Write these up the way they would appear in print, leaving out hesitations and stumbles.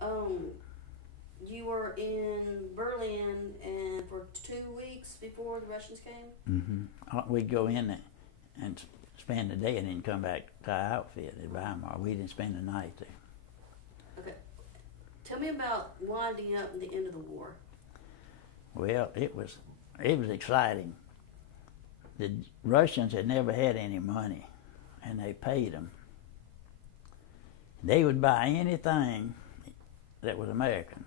Um, you were in Berlin and for 2 weeks before the Russians came? We'd go in and spend the day and then come back to our outfit at Weimar. We didn't spend the night there. Okay. Tell me about winding up at the end of the war. Well, it was exciting. The Russians had never had any money, and they paid them. They would buy anything that was American.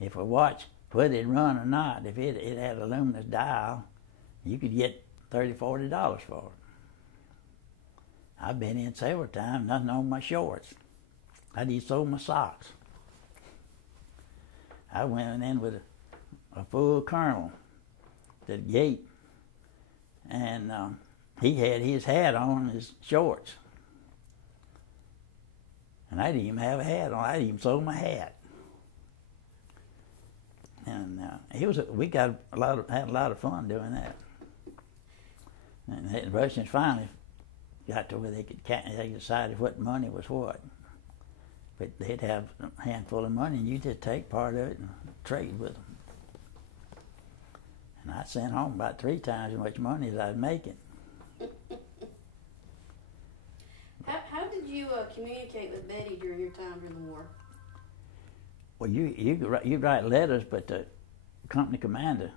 If a watch, whether it run or not, if it had a luminous dial, you could get $30, $40 for it. I've been in several times, nothing on my shorts. I'd even sold my socks. I went in with a full colonel to the gate, and he had his hat on, his shorts. And I didn't even have a hat on. I didn't even sold my hat. And we had a lot of fun doing that. And the Russians finally got to where they decided what money was what. But they'd have a handful of money, and you just take part of it and trade with them. And I sent home about 3 times as much money as I was making. How did you communicate with Betty during your time during the war? Well, you'd write letters, but the company commander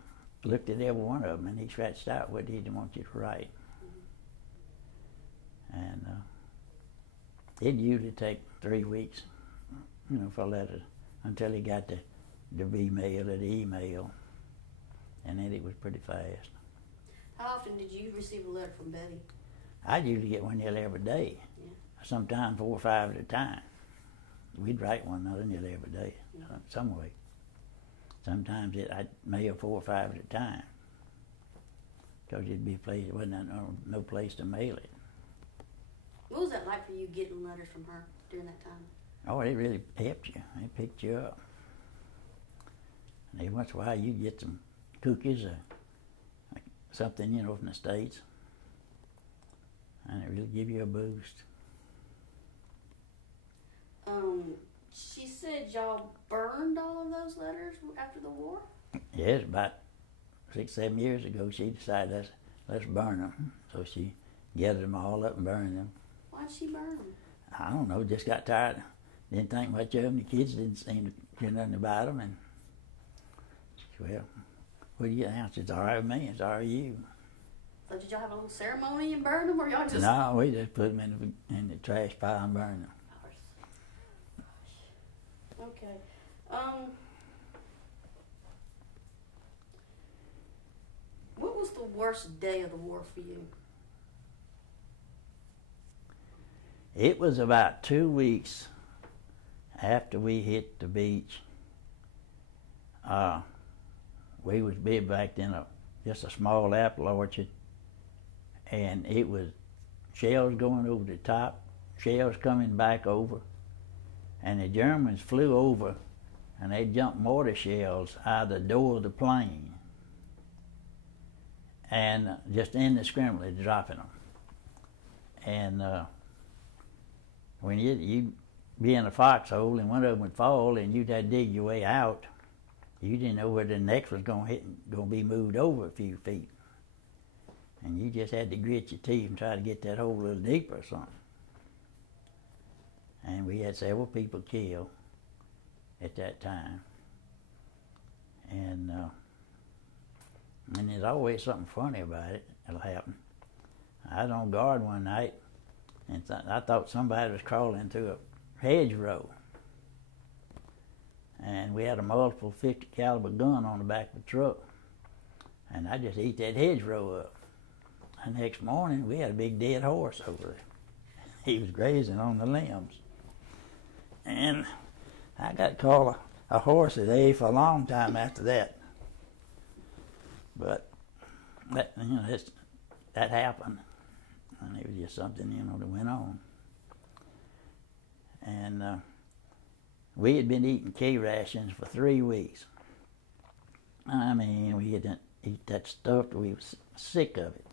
looked at every one of them, and he scratched out what he didn't want you to write. And it'd usually take 3 weeks, for letters, until he got the V-mail or the email, and then it was pretty fast. How often did you receive a letter from Betty? I'd usually get one nearly every day. Yeah. Sometimes 4 or 5 at a time. We'd write one another nearly every day, some way. Sometimes I'd mail 4 or 5 at a time, because it'd be a place, there wasn't no place to mail it. What was that like for you getting letters from her during that time? Oh, it really helped you. They picked you up. And every once in a while you'd get some cookies or something, from the States. And it really give you a boost. She said y'all burned all of those letters after the war? Yes, about 6, 7 years ago she decided let's burn them. So she gathered them all up and burned them. Why'd she burn them? I don't know, just got tired. Didn't think much of them. The kids didn't seem to care nothing about them. And well, what do you think? It's all right with me. It's all right with you. So did y'all have a little ceremony and burn them, or y'all just? No, we just put them in the trash pile and burned them. Okay. What was the worst day of the war for you? It was about 2 weeks after we hit the beach. We was bivouacked in just a small apple orchard, and it was shells going over the top, shells coming back over, and the Germans flew over and they jumped mortar shells out of the door of the plane, and just indiscriminately dropping them. And when you'd be in a foxhole and one of them would fall and you'd have to dig your way out, you didn't know where the next was going to be moved over a few feet. And you just had to grit your teeth and try to get that hole a little deeper or something. And we had several people killed at that time. And there's always something funny about it that'll happen. I was on guard one night, and I thought somebody was crawling through a hedgerow. And we had a multiple 50 caliber gun on the back of the truck. And I just ate that hedgerow up. The next morning, we had a big dead horse over there. He was grazing on the limbs. And I got called a horse a day for a long time after that. But that happened. And it was just something, that went on. And we had been eating K rations for 3 weeks. I mean, we had to eat that stuff till we was sick of it.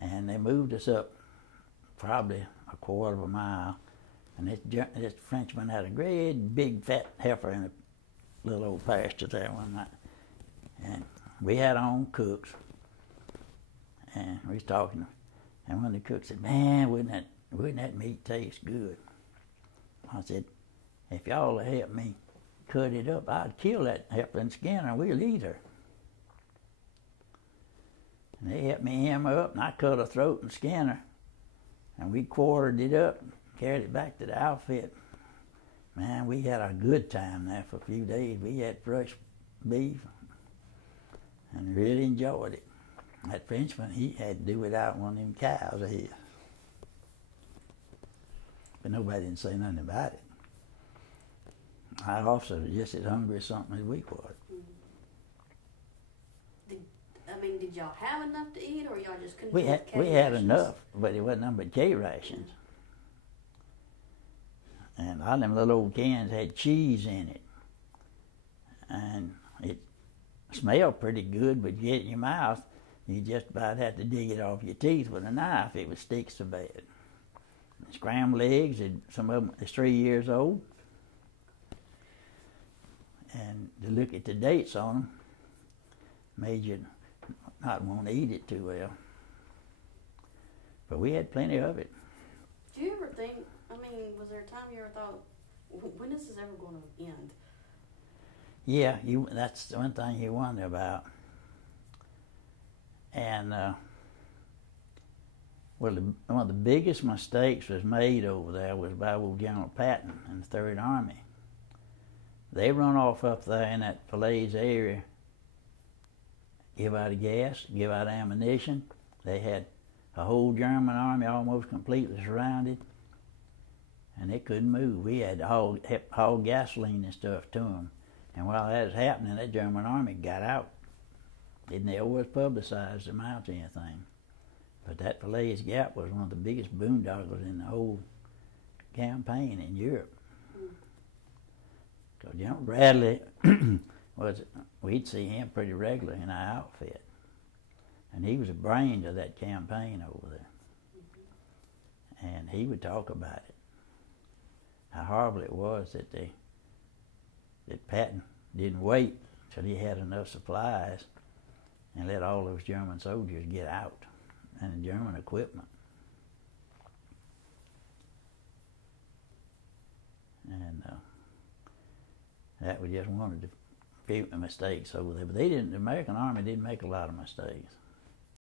And they moved us up probably a quarter of a mile, and And this Frenchman had a great big fat heifer in a little old pasture there one night. And we had our own cooks. And we was talking. And one of the cooks said, man, wouldn't that meat taste good? I said, if y'all will help me cut it up, I'd kill that heifer and skin her and we'll eat her. And they helped me hem her up and I cut her throat and skin her. And we quartered it up, carried it back to the outfit. Man, we had a good time there for a few days. We had fresh beef and really enjoyed it. That Frenchman, he had to do without one of them cows of his. But nobody didn't say nothing about it. Our officer was just as hungry as something as we was. Did y'all have enough to eat, or y'all just couldn't? We had enough, but it wasn't nothing but K rations. And all them little old cans had cheese in it. And it smelled pretty good, but you get it in your mouth, you just about had to dig it off your teeth with a knife. It would stick so bad. Scrambled eggs, some of them is 3 years old. And to look at the dates on them made you not want to eat it too well. But we had plenty of it. Do you ever think, was there a time you ever thought, when is this ever going to end? Yeah, that's the one thing you wonder about. And one of the biggest mistakes was made over there was by old General Patton in the Third Army. They run off up there in that Falaise area, give out gas, give out ammunition. They had a whole German army almost completely surrounded, and they couldn't move. We had to haul gasoline and stuff to them. And while that was happening, that German army got out. They never was publicized or mounted anything. But that Falaise Gap was one of the biggest boondoggles in the whole campaign in Europe. So General Bradley we'd see him pretty regularly in our outfit. And he was the brains of that campaign over there. And he would talk about it. How horrible it was that Patton didn't wait till he had enough supplies and let all those German soldiers get out and the German equipment. And that was just one of the few mistakes over there. But the American Army didn't make a lot of mistakes.